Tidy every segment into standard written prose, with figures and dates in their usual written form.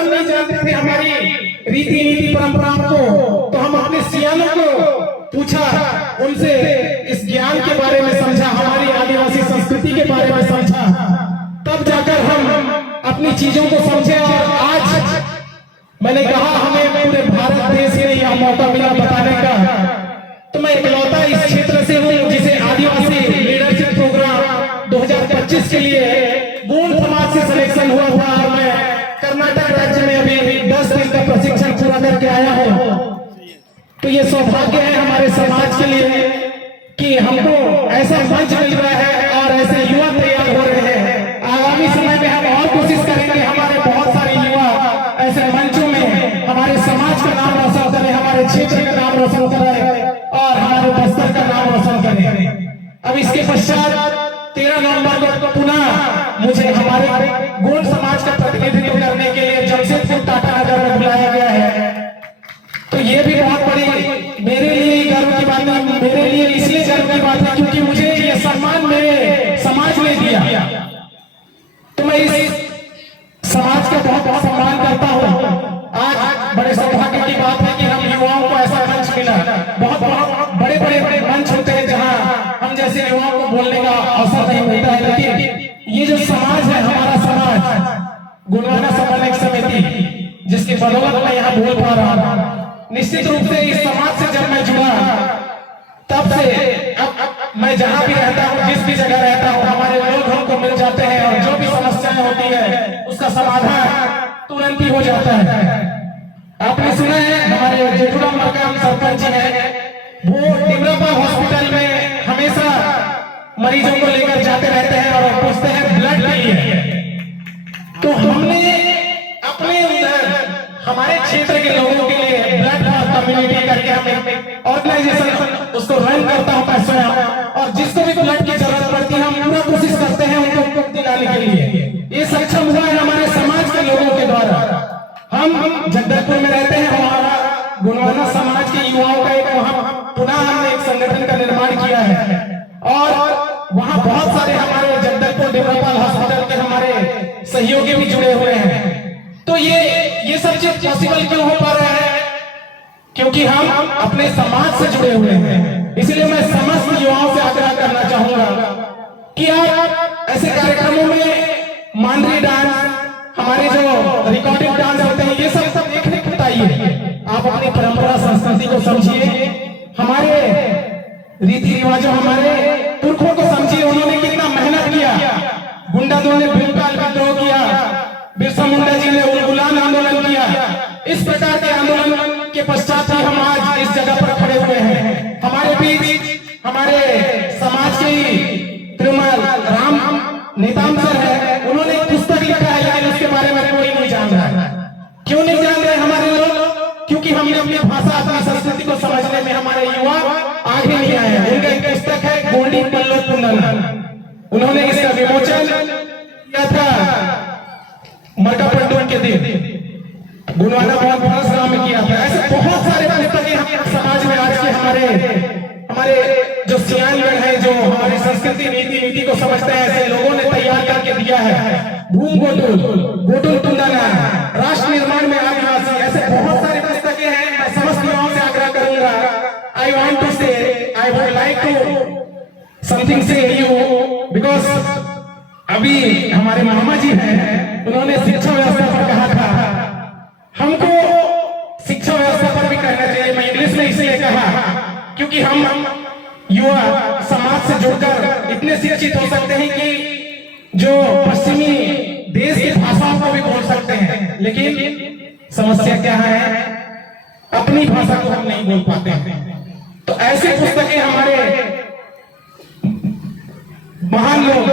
नाम नहीं जानते थे हमारी रीति नीति परंपराओं को, तो हम अपने सियानों को पूछा, उनसे इस ज्ञान के बारे में समझा, हमारी आदिवासी संस्कृति के बारे में समझा, तब जाकर हम अपनी चीजों को समझे। और आज मैंने कहा हमें पूरे भारत देश में यह मौका मिला बताने का, तो मैं इकलौता इस क्षेत्र से हूँ जिसे आदिवासी लीडरशिप प्रोग्राम 2025 के लिए गोंड समाज से सिलेक्शन हुआ था। और मैं कर्नाटक राज्य में अभी 10 दिन का प्रशिक्षण पूरा करके आया हूँ। तो ये सौभाग्य है हमारे समाज के लिए कि हमको ऐसा मंच मिल रहा है और ऐसे युवा तैयार हो रहे हैं। आगामी समय में हम और कोशिश करेंगे हमारे बहुत सारे युवा ऐसे मंचों में हमारे समाज का नाम रोशन करें, हमारे क्षेत्र का नाम रोशन करें और हमारे बस्तर का नाम रोशन करें। अब इसके पश्चात 13 नवंबर को पुनः मुझे हमारे गोंड समाज का प्रतिनिधित्व करने के लिए जमशेदपुर टाटा नगर में बुलाया गया है। तो ये भी बहुत बड़ी मेरे लिए गर्व की बात है, मेरे लिए इसलिए गर्व की बात है क्योंकि मुझे ये सम्मान मेरे समाज ने दिया। तो मैं इस समाज का बहुत बहुत सम्मान करता हूँ। आज बड़े सौभाग्य की बात है कि हम युवाओं को ऐसा मंच मिला। बहुत बहुत बड़े बड़े मंच होते हैं जहाँ हम जैसे युवाओं को बोलने का अवसर नहीं मिलता है, लेकिन ये जो समाज है, हमारा समाज गोंडवाना समन्वय समिति, जिसके बदौलत मैं यहाँ बोल पा रहा हूँ, निश्चित रूप से इस समाज से जब मैं जुड़ा तब से अब मैं जहां भी रहता हूं, जिस भी जगह रहता हूं, हमारे लोग हमको मिल जाते हैं और जो भी समस्याएं होती है उसका समाधान तुरंत ही हो जाता है। आपने सुना है हमारे जेठुराम मरकाम सरपंच जी हैं, वो टिमरापा हॉस्पिटल में हमेशा मरीजों को लेकर जाते रहते हैं और पूछते हैं ब्लड के लिए। तो हमने अपने हमारे क्षेत्र के लोगों के लिए ब्लड कम्युनिटी करके हम ऑर्गेनाइजेशन उसको रन करता हूं मैं स्वयं, और जिसको भी ब्लड की जरूरत पड़ती है हम पूरा कोशिश करते हैं उनको दिलाने के लिए। ये सक्षम हुआ है हमारे समाज के लोगों के द्वारा। हम जगदलपुर में रहते हैं, हमारा गोंडवाना समाज के युवाओं का एक वहां पुनः हमने एक संगठन का निर्माण किया है और वहां बहुत सारे हमारे जगदलपुर देवरापाल हॉस्पिटल के हमारे सहयोगी भी जुड़े हुए हैं। तो ये सब चीज पॉसिबल क्यों हो पा रहा है? क्योंकि हम अपने समाज से जुड़े हुए हैं। इसलिए मैं समस्त युवाओं से आग्रह करना चाहूंगा कि आप ऐसे कार्यक्रमों में मानरी डांस, हमारे जो रिकॉर्डिंग डांस होते हैं, ये सब देखने को बताइए। आप अपनी परंपरा संस्कृति को समझिए, हमारे रीति रिवाजों, हमारे पुरखों को समझिए। उन्होंने कितना मेहनत किया, गुंडा दल ने भीमकाल विद्रोह किया, बिरसा मुंडा जी ने उलगुलान आंदोलन किया। इस प्रकार के आंदोलन के पश्चात ही हम आज इस जगह पर खड़े हुए हैं। हमारे बीच हमारे समाज के तिरुमल राम नेताम सर है, उन्होंने एक पुस्तक लिखा है लेकिन उसके बारे में कोई नहीं जान रहा। क्यों नहीं जान रहे हमारे लोग? क्योंकि हमने अपनी भाषा, अपनी संस्कृति को समझने में हमारे युवा आगे नहीं आए हैं। उनका एक पुस्तक है गोंडी पल्लो पुन्नन, उन्होंने इसका विमोचन किया था मरका पंडोन के दिन, गोंडवाना भवन परसराम में किया था। ऐसे बहुत सारे पुस्तकें हम समाज में आज के हमारे जो सियानगढ़ है, जो हमारी संस्कृति नीति नीति को समझते हैं, ऐसे लोगों ने तैयार करके दिया है। भूम गोटुल तुंदना, राष्ट्र निर्माण में आदिवासी, ऐसे बहुत सारी पुस्तकें हैं। मैं समस्त युवाओं से आग्रह करूंगा, आई want to say, I would like to something say you, because अभी हमारे मामा जी हैं, उन्होंने शिक्षा व्यवस्था पर कहा था, हमको शिक्षा व्यवस्था पर भी कहना चाहिए। मैं इंग्लिश में इसलिए कहा क्योंकि हम युवा समाज से जुड़कर इतने शिक्षित हो सकते हैं कि जो पश्चिमी देश की भाषाओं को भी बोल सकते हैं, लेकिन समस्या क्या है, अपनी भाषा को हम नहीं बोल पाते हैं। तो ऐसी पुस्तकें हमारे महान लोग,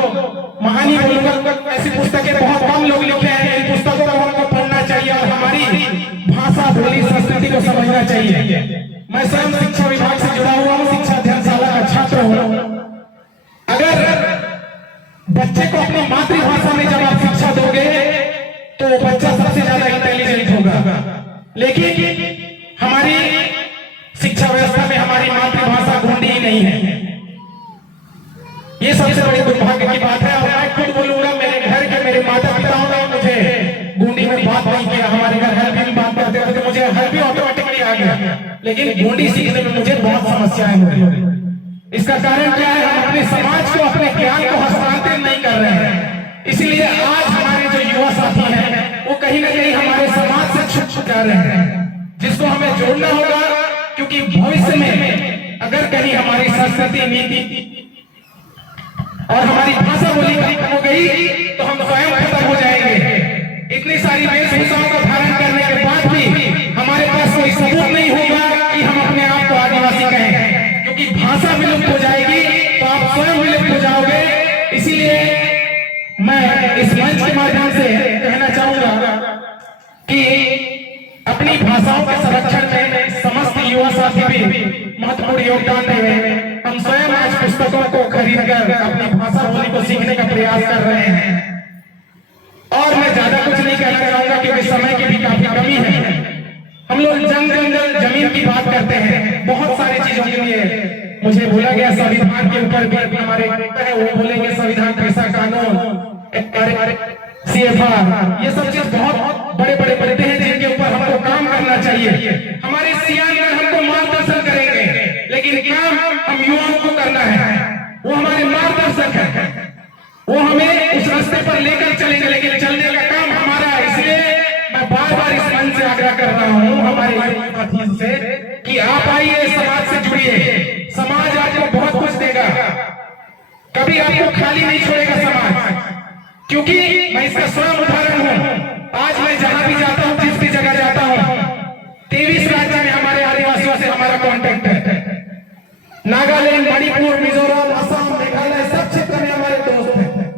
महानी बोलूंगा, ऐसी पुस्तकें बहुत कम लोग लिखे हैं। इन पुस्तकों को हमको पढ़ना चाहिए और हमारी भाषा, बोली, संस्कृति को समझना चाहिए। मैं स्वयं शिक्षा विभाग से जुड़ा हुआ हूँ, शिक्षा अध्ययनशाला का छात्र हूँ। अगर बच्चे को अपनी मातृभाषा में जब आप शिक्षा दोगे तो बच्चा सबसे ज्यादा इंटेलिजेंट होगा। लेकिन हमारी शिक्षा व्यवस्था में हमारी मातृभाषा गोंडी ही नहीं है। ये सबसे बड़ी दुर्भाग्य की बात है। और मैं खुद बोलूंगा, मेरे घर के मेरे माता पिताओं ने मुझे गोंडी में बात नहीं किया। लेकिन गोंडी सीखने में मुझे बहुत समस्याएं हो रही है। इसका कारण क्या है? हम अपने समाज को, अपने ज्ञान को हस्तांतरित नहीं कर रहे हैं। इसीलिए आज हमारे जो युवा साथी हैं वो कहीं ना कहीं हमारे समाज से छूट जा रहे हैं, जिसको हमें जोड़ना होगा। क्योंकि भविष्य में अगर कहीं हमारी संस्कृति, नीति और हमारी भाषा बोली खत्म हो गई तो हम स्वयं खत्म हो जाएंगे। इतनी सारी वेशभूषाओं का धारण करने के बाद भी हमारे पास कोई सबूत नहीं होगा कि हम अपने आप को आदिवासी कहें, क्योंकि भाषा विलुप्त हो जाएगी तो आप स्वयं विलुप्त हो जाओगे। इसीलिए मैं इस मंच के माध्यम से कहना चाहूंगा कि अपनी भाषाओं के संरक्षण में समस्त युवा साथी भी महत्वपूर्ण योगदान दे रहे हैं। हम स्वयं आज पुस्तकों को खरीदकर अपनी भाषा बोली को सीखने का प्रयास कर रहे हैं। और मैं ज्यादा कुछ नहीं कहना चाहूंगा क्योंकि समय की भी काफी कमी है। हम लोग जंगल जमीन की बात करते हैं, बहुत सारी चीजों के लिए मुझे बोला गया संविधान के ऊपर भी हमारे है, वो बोलेंगे संविधान कैसा कानून, CFR, ये सब चीज बहुत बड़े बड़े पड़ते हैं जिनके ऊपर हमको काम करना चाहिए। हमारे सीएम हमको मार्गदर्शन करेंगे, लेकिन काम हम युवाओं को करना है। वो हमारे मार्गदर्शक है, वो हमें उस रास्ते पर लेकर चलेंगे, लेकिन चलने का काम हमारा है। इसलिए मैं बार बार इस मंच से आग्रह कर रहा हूँ हमारे साथियों से कि आप आइए, समाज से जुड़िए। समाज आपको बहुत कुछ देगा, कभी आपको खाली नहीं छोड़ेगा समाज। क्योंकि मैं इसका स्वयं उदाहरण हूँ। आज मैं जहां भी जाता हूँ, जिस भी जगह जाता हूँ, 23 राज्य में हमारे आदिवासियों से हमारा कांटेक्ट है। नागालैंड, मणिपुर, मिजोरम, असम, मेघालय, सब क्षेत्र में हमारे दोस्त हैं।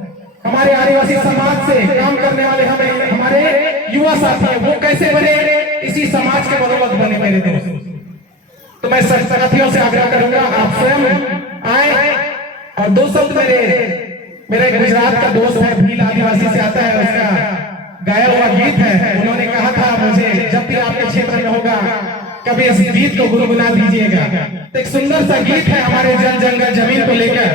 हमारे आदिवासी समाज से काम करने वाले हमारे युवा साथी हैं। वो कैसे बने? इसी समाज के बदौलत बने मेरे दोस्त। तो मैं साथियों से आग्रह करूंगा आप स्वयं आए और दो शब्द मेरे गुजरात का दोस्त है, भील आदिवासी से आता है, उसका गाया हुआ गीत है। उन्होंने कहा था मुझे, जब भी आपके क्षेत्र में होगा कभी इस गीत को गुनगुना दीजिएगा। तो एक सुंदर सा गीत है हमारे जंगल जमीन को लेकर।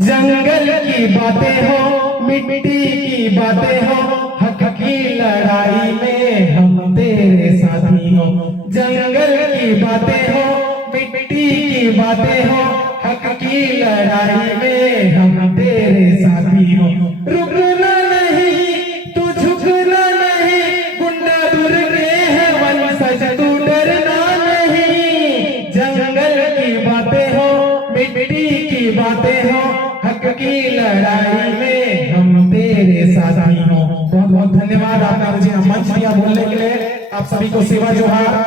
जंगल की बातें हो, मिट्टी की बातें हो, हक की लड़ाई में हम तेरे साथी हो। जंगल की बातें हो, मिट्टी की बातें हो, हक की लड़ाई में हम तेरे साथी हो। रुकना नहीं, तू झुकना नहीं, गुंडा दूर के है वंशज, तू डरना नहीं। जंगल की बातें हो, मिट्टी की बातें हो, हक की लड़ाई में हम तेरे साथी हो। बहुत बहुत धन्यवाद आपका मुझे मंच दिया बोलने के लिए। आप सभी को सेवा जोहार।